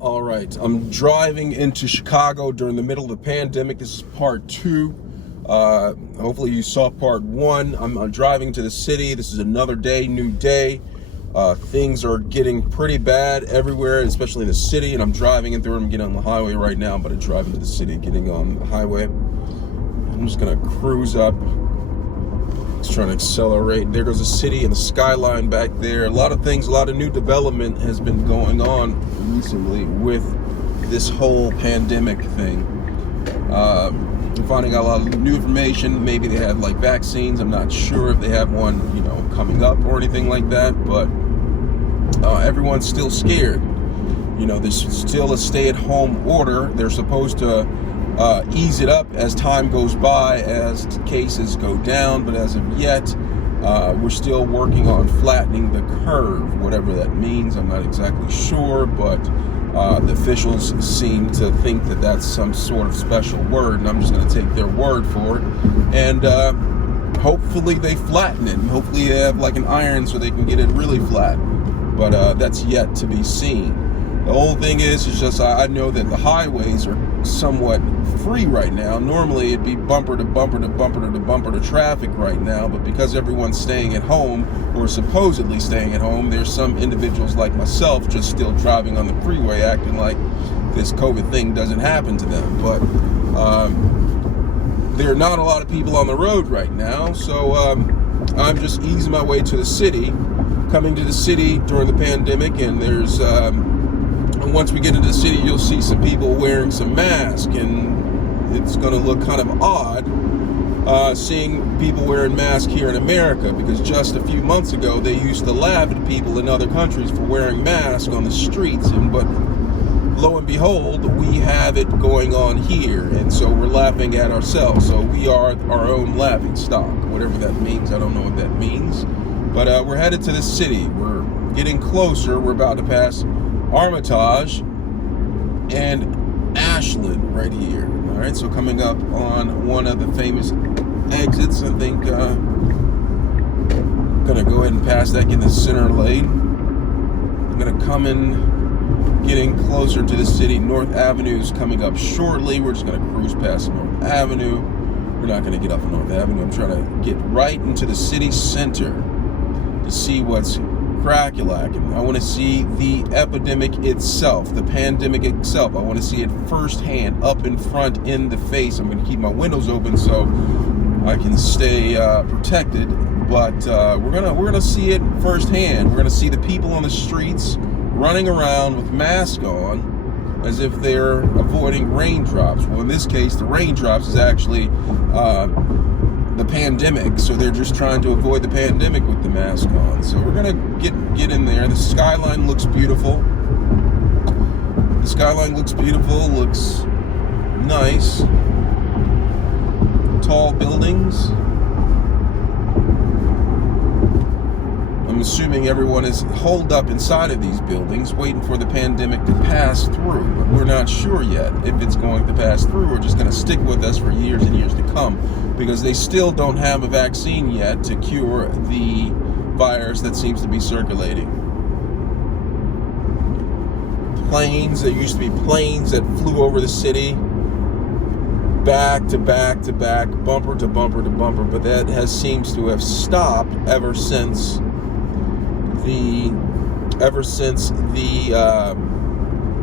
All right, I'm driving into Chicago during the middle of the pandemic. This is part two. Hopefully you saw part one. I'm driving to the city. This is another day, new day. Things are getting pretty bad everywhere, especially in the city, and I'm driving in through it. I'm getting on the highway right now, but I'm driving to the city, getting on the highway. I'm just gonna cruise up. Just trying to accelerate. There goes the city and the skyline back there. A lot of things, a lot of new development has been going on recently with this whole pandemic thing. I'm finding out a lot of new information. Maybe they have like vaccines. I'm not sure if they have one, coming up or anything like that. But everyone's still scared. There's still a stay-at-home order. They're supposed to ease it up as time goes by, as cases go down, but as of yet, we're still working on flattening the curve, whatever that means. I'm not exactly sure, but the officials seem to think that that's some sort of special word, and I'm just going to take their word for it, and hopefully they flatten it. Hopefully they have like an iron so they can get it really flat, but that's yet to be seen. The whole thing is just I know that the highways are somewhat free right now. Normally it'd be bumper to bumper to bumper to bumper to traffic right now, but because everyone's staying at home, or supposedly staying at home, there's some individuals like myself just still driving on the freeway acting like this COVID thing doesn't happen to them. But there are not a lot of people on the road right now, so I'm just easing my way to the city, coming to the city during the pandemic, and there's once we get into the city, you'll see some people wearing some masks, and it's going to look kind of odd seeing people wearing masks here in America, because just a few months ago they used to laugh at people in other countries for wearing masks on the streets, but lo and behold, we have it going on here, and so we're laughing at ourselves. So we are our own laughing stock, whatever that means. I don't know what that means, but we're headed to the city. We're getting closer. We're about to pass Armitage and Ashland right here. All right, so coming up on one of the famous exits, I think I'm gonna go ahead and pass that in the center lane. I'm gonna come in, getting closer to the city. North Avenue is coming up shortly. We're just gonna cruise past North Avenue. We're not gonna get off of North Avenue. I'm trying to get right into the city center to see what's crack-a-lackin'. I want to see the epidemic itself, the pandemic itself. I want to see it firsthand, up in front, in the face. I'm going to keep my windows open so I can stay protected. But we're gonna see it firsthand. We're gonna see the people on the streets running around with masks on, as if they're avoiding raindrops. Well, in this case, the raindrops is actually the pandemic, so they're just trying to avoid the pandemic with the mask on. So we're gonna get in there. The skyline looks beautiful. The skyline looks beautiful, looks nice. Tall buildings. I'm assuming everyone is holed up inside of these buildings waiting for the pandemic to pass through, but we're not sure yet if it's going to pass through or just going to stick with us for years and years to come, because they still don't have a vaccine yet to cure the virus that seems to be circulating. Planes, there used to be planes that flew over the city, back to back to back, bumper to bumper to bumper, but that seems to have stopped ever since the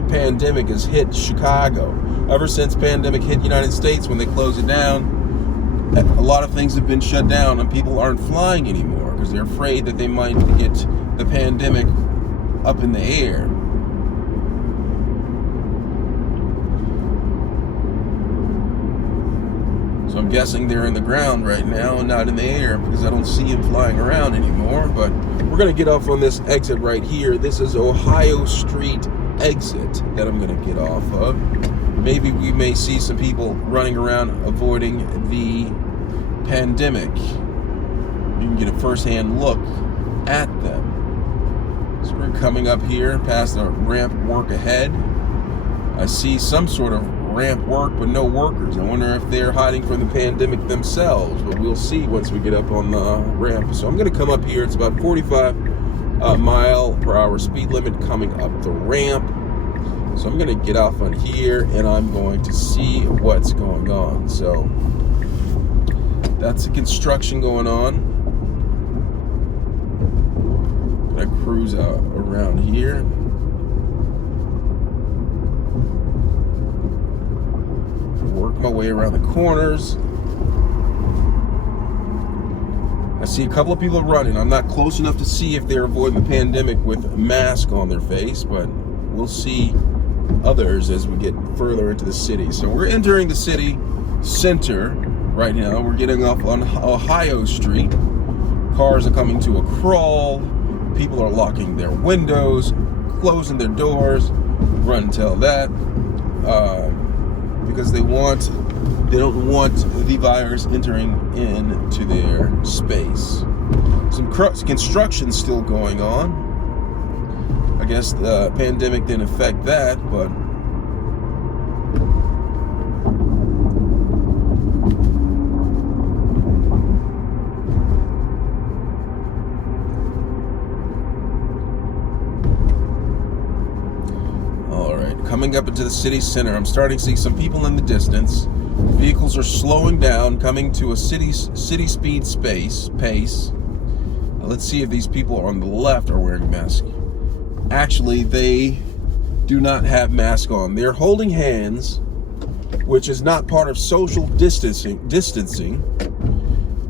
pandemic has hit Chicago. Ever since pandemic hit the United States, when they closed it down, a lot of things have been shut down, and people aren't flying anymore because they're afraid that they might get the pandemic up in the air. So I'm guessing they're in the ground right now and not in the air, because I don't see them flying around anymore. But we're going to get off on this exit right here. This is Ohio Street exit that I'm going to get off of. Maybe we may see some people running around avoiding the pandemic. You can get a first-hand look at them. So we're coming up here past the ramp work ahead. I see some sort of ramp work, but no workers. I wonder if they're hiding from the pandemic themselves, but we'll see once we get up on the ramp. So I'm going to come up here. It's about 45 mile per hour speed limit coming up the ramp. So So I'm going to get off on here and I'm going to see what's going on. So that's the construction going on. Gonna cruise out around here. Work my way around the corners. I see a couple of people running. I'm not close enough to see if they're avoiding the pandemic with a mask on their face, but we'll see others as we get further into the city. So we're entering the city center right now. We're getting off on Ohio Street. Cars are coming to a crawl. People are locking their windows, closing their doors. Run tell that. Because they don't want the virus entering into their space. Some construction still going on. I guess the pandemic didn't affect that, but coming up into the city center, I'm starting to see some people in the distance. Vehicles are slowing down, coming to a city speed pace. Let's see if these people on the left are wearing masks. Actually, they do not have masks on. They're holding hands, which is not part of social distancing.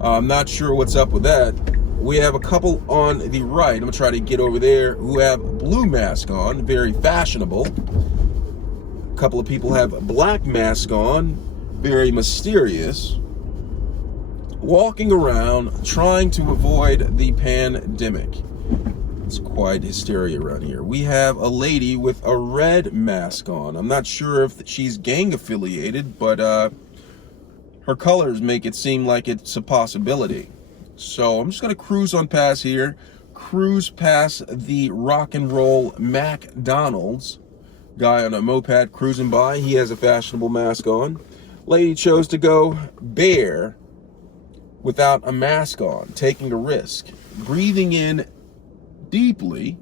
I'm not sure what's up with that. We have a couple on the right. I'm gonna try to get over there who have blue masks on, very fashionable. A couple of people have black masks on, very mysterious, walking around trying to avoid the pandemic. It's quite hysteria around here. We have a lady with a red mask on. I'm not sure if she's gang affiliated, but her colors make it seem like it's a possibility. So I'm just gonna cruise on past here, cruise past the Rock and Roll McDonald's. Guy on a moped cruising by. He has a fashionable mask on. Lady chose to go bare without a mask on, taking a risk, breathing in deeply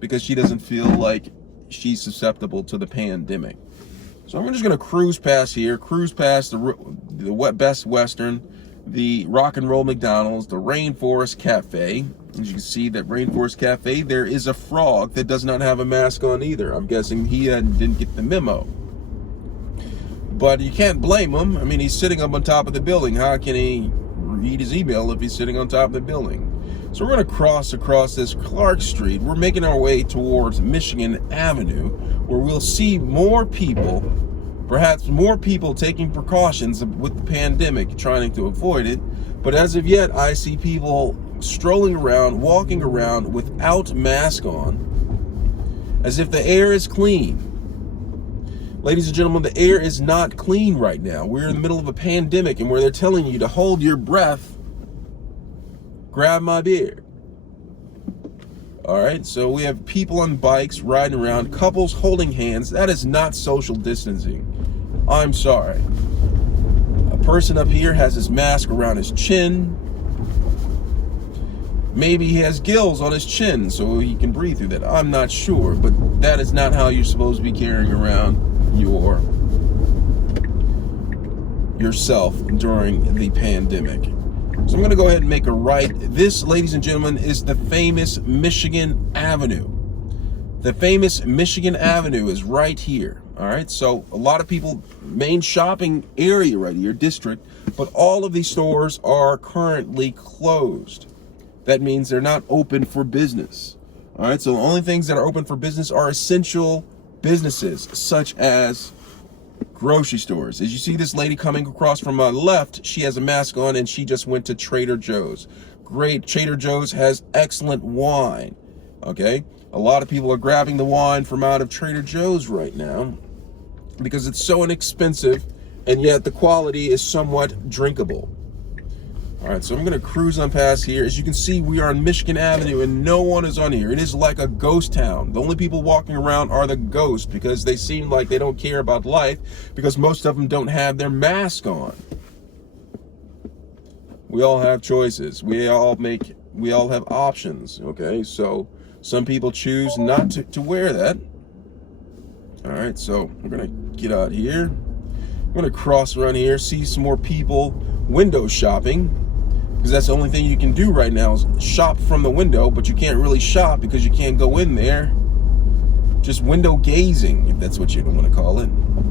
because she doesn't feel like she's susceptible to the pandemic. So I'm just going to cruise past here, cruise past the Best Western, the Rock and Roll McDonald's, the Rainforest Cafe. As you can see, that Rainforest Cafe, there is a frog that does not have a mask on either. I'm guessing he didn't get the memo. But you can't blame him. I mean, he's sitting up on top of the building. How can he read his email if he's sitting on top of the building? So we're going to cross across this Clark Street. We're making our way towards Michigan Avenue, where we'll see more people, perhaps more people taking precautions with the pandemic, trying to avoid it. But as of yet, I see people strolling around, walking around without mask on, as if the air is clean. Ladies and gentlemen, the air is not clean right now. We're in the middle of a pandemic, and where they're telling you to hold your breath, grab my beer. All right, so we have people on bikes riding around, couples holding hands. That is not social distancing. I'm sorry. A person up here has his mask around his chin. Maybe he has gills on his chin so he can breathe through that. I'm not sure, but that is not how you're supposed to be carrying around yourself during the pandemic. So I'm going to go ahead and make a right. This, ladies and gentlemen, is the famous Michigan Avenue. The famous Michigan Avenue is right here. All right, so a lot of people, main shopping area right here, district, but all of these stores are currently closed. That means they're not open for business. All right, so the only things that are open for business are essential businesses, such as grocery stores. As you see this lady coming across from my left, she has a mask on and she just went to Trader Joe's. Great, Trader Joe's has excellent wine, okay? A lot of people are grabbing the wine from out of Trader Joe's right now because it's so inexpensive and yet the quality is somewhat drinkable. All right, so I'm gonna cruise on past here. As you can see, we are on Michigan Avenue and no one is on here. It is like a ghost town. The only people walking around are the ghosts because they seem like they don't care about life because most of them don't have their mask on. We all have choices. We all have options, okay? So some people choose not to wear that. All right, so we're gonna get out here. I'm gonna cross around here, see some more people window shopping, because that's the only thing you can do right now is shop from the window, but you can't really shop because you can't go in there. Just window gazing, if that's what you want to call it.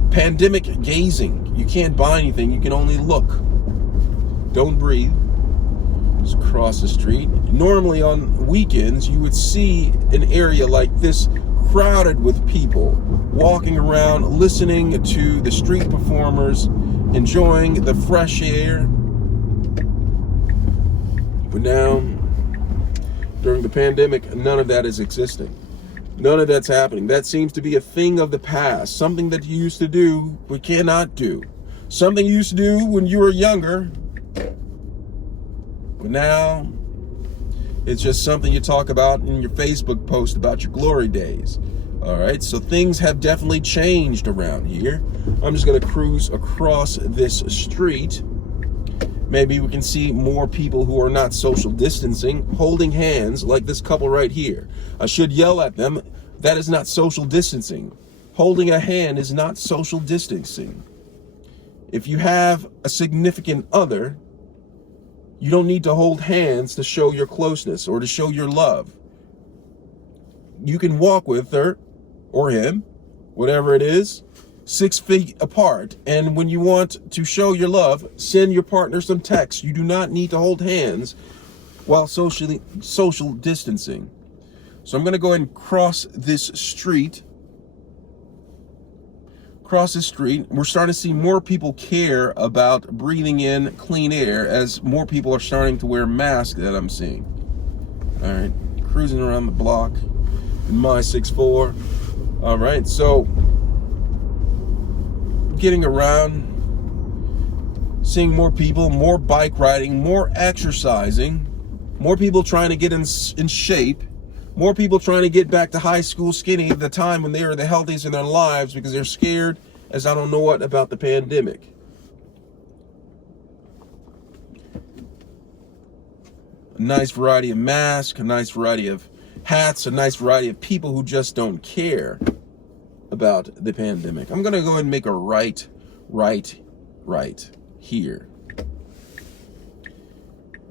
Pandemic gazing. You can't buy anything, you can only look. Don't breathe. Just cross the street. Normally on weekends, you would see an area like this crowded with people walking around, listening to the street performers, enjoying the fresh air. But now, during the pandemic, none of that is existing. None of that's happening. That seems to be a thing of the past. Something that you used to do, but cannot do. Something you used to do when you were younger, but now it's just something you talk about in your Facebook post about your glory days. All right, so things have definitely changed around here. I'm just gonna cruise across this street. Maybe we can see more people who are not social distancing, holding hands like this couple right here. I should yell at them. That is not social distancing. Holding a hand is not social distancing. If you have a significant other, you don't need to hold hands to show your closeness or to show your love. You can walk with her or him, whatever it is, 6 feet apart. And when you want to show your love, send your partner some text. You do not need to hold hands while social distancing. So I'm going to go ahead and cross this street. Across the street, we're starting to see more people care about breathing in clean air as more people are starting to wear masks that I'm seeing. All right, cruising around the block in my 6'4". All right, so getting around, seeing more people, more bike riding, more exercising, more people trying to get in shape, more people trying to get back to high school skinny, the time when they were the healthiest in their lives because they're scared as I don't know what about the pandemic. A nice variety of masks, a nice variety of hats, a nice variety of people who just don't care about the pandemic. I'm gonna go ahead and make a right here.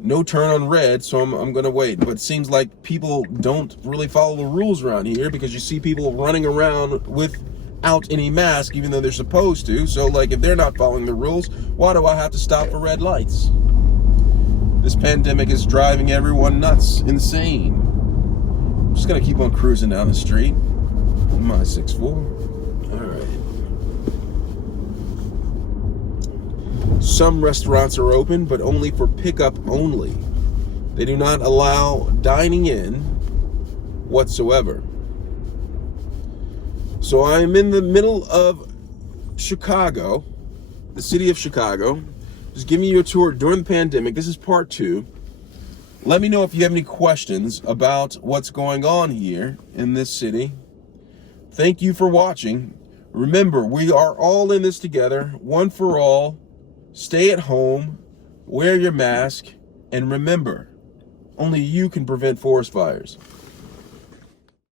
No turn on red, so I'm gonna wait. But it seems like people don't really follow the rules around here because you see people running around without any mask, even though they're supposed to. So like if they're not following the rules, why do I have to stop for red lights? This pandemic is driving everyone nuts, insane. I'm just gonna keep on cruising down the street. My 6'4". All right. Some restaurants are open, but only for pickup only. They do not allow dining in whatsoever. So I'm in the middle of Chicago, the city of Chicago, just giving you a tour during the pandemic. This is part 2. Let me know if you have any questions about what's going on here in this city. Thank you for watching. Remember, we are all in this together, one for all. Stay at home, wear your mask, and remember, only you can prevent forest fires.